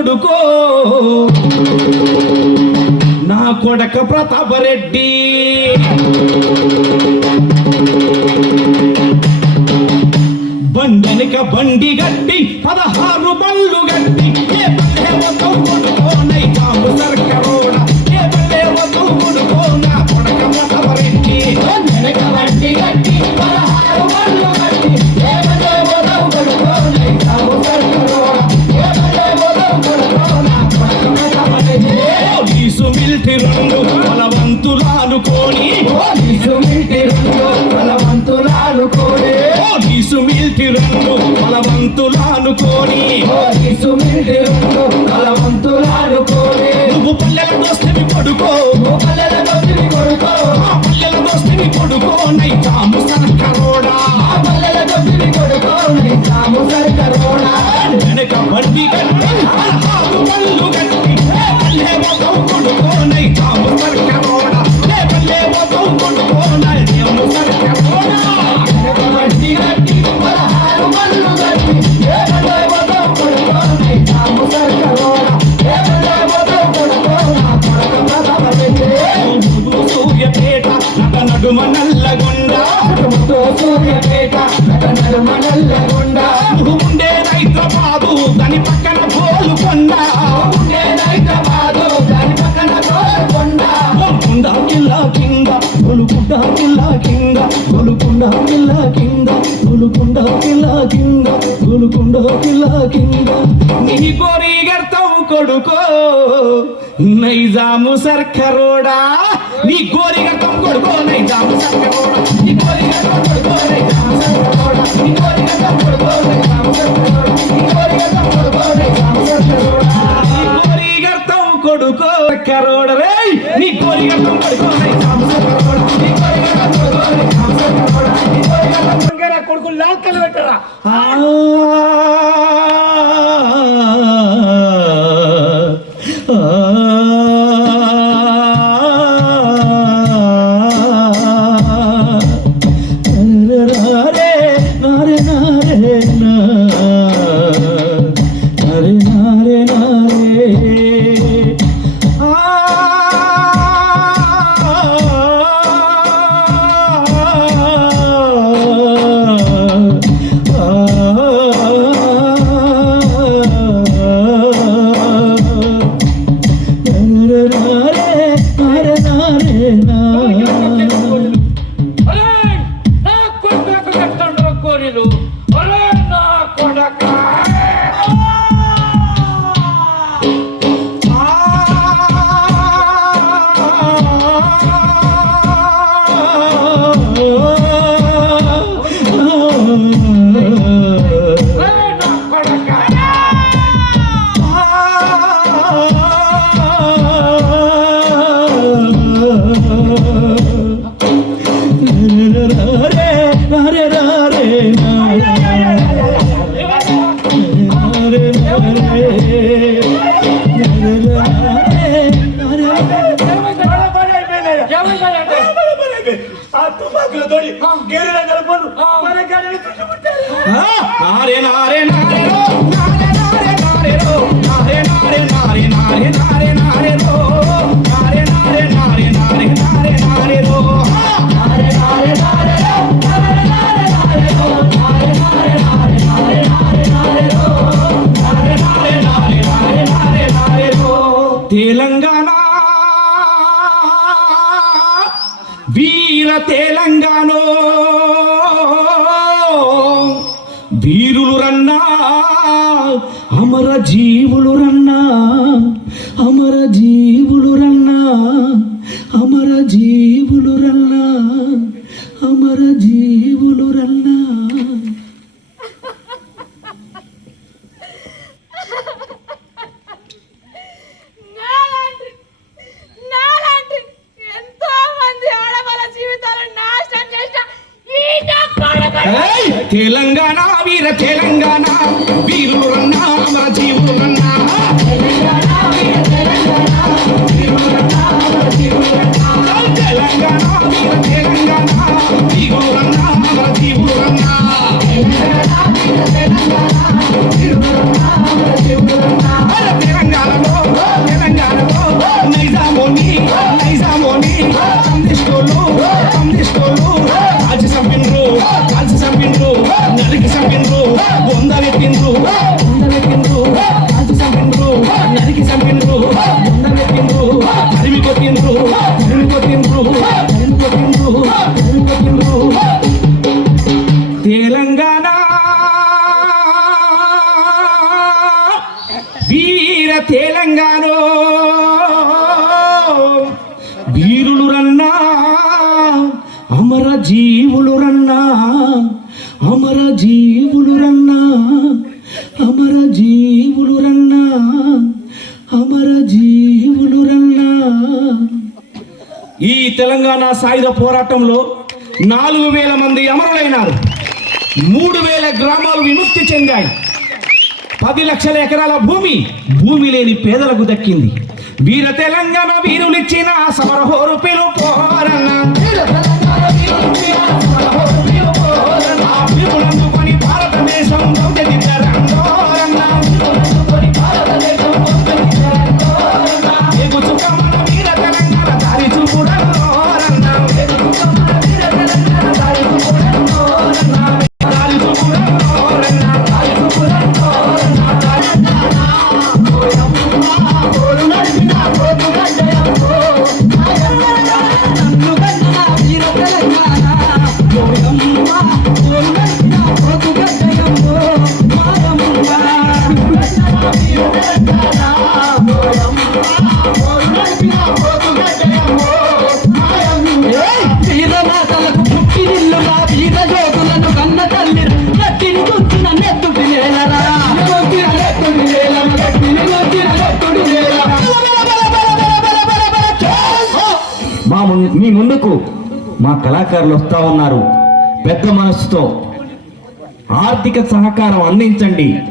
కొడుకో. నా కొడక ప్రతాపరెడ్డి బండెనుక బండి గట్టి పదహారు బళ్ళు గట్టి ఏ బల్లే పోతావు కొడుకో నైజాము సర్కరో. బలవంతులానుకోని. నువ్వు పల్లెల దోస్తివి కొడుకో. ఆ పల్లెల దోస్తివి కొడుకో. నైజాము సర్కరోడా వెనక నువ్వు ఉండే హైదరాబాదు దాని పక్కన గోల్కొండ. కిల్లా కింద గోలుకొండ కిల్లా కింద గోలుకొండ కిల్లా కింద గోలుకొండ కిల్లా కింద గోలుకొండ కిల్లా కింద. నీ కోరి గర్తవు కొడుకో నైజాము సర్కరోడా. నీ కోరి గర్తం కొడుకో నైజాము సర్కరోడా. గర్తం బంగారా కొడుకు లాక్కలు పెట్టరా ತುಮಗ್ಲು ದೊಡಿ ಕೇರಳ ಗಲಪನು ಮನೆ ಕಾಡಲಿ ತುಟಿ ಬಿಟ್ಟಾರೆ ನಾರೆ ನಾರೆ ನಾರೆ ರೋ ನಾರೆ ನಾರೆ ನಾರೆ ರೋ ನಾರೆ ನಾರೆ ನಾರೆ ನಾರೆ ನಾರೆ ನಾರೆ ರೋ ನಾರೆ ನಾರೆ ನಾರೆ ನಾರೆ ನಾರೆ ನಾರೆ ರೋ ನಾರೆ ನಾರೆ ನಾರೆ ರೋ ನಾರೆ ನಾರೆ ನಾರೆ ರೋ ನಾರೆ ನಾರೆ ನಾರೆ ನಾರೆ ನಾರೆ ನಾರೆ ರೋ ನಾರೆ ನಾರೆ ನಾರೆ ನಾರೆ ನಾರೆ ನಾರೆ ರೋ ತೆಲಂಗಾಣ वी వీర తెలంగాణ. వీరులు రన్నా అమర జీవులు రన్నా అమర జీవులు తెలంగాణ వీర తెలంగాణ వీరులు రన్నా అమర జీవులు వీరులు రన్నా అమర జీవులు రన్నా అమర జీవులు రన్నా అమర జీవులు రన్నా అమర జీవులు రన్నా ఈ తెలంగాణ సాయుధ పోరాటంలో నాలుగు వేల మంది అమరులైనారు. మూడు వేల గ్రామాలు విముక్తి చెందాయి. పది లక్షల ఎకరాల భూమి భూమి లేని పేదలకు దక్కింది. వీర తెలంగాణ వీరులిచ్చిన సమరహోరు పిలుపోరన్న భారతదేశం మీ ముందుకు మా కళాకారులు వస్తా ఉన్నారు. పెద్ద మనసుతో ఆర్థిక సహకారం అందించండి.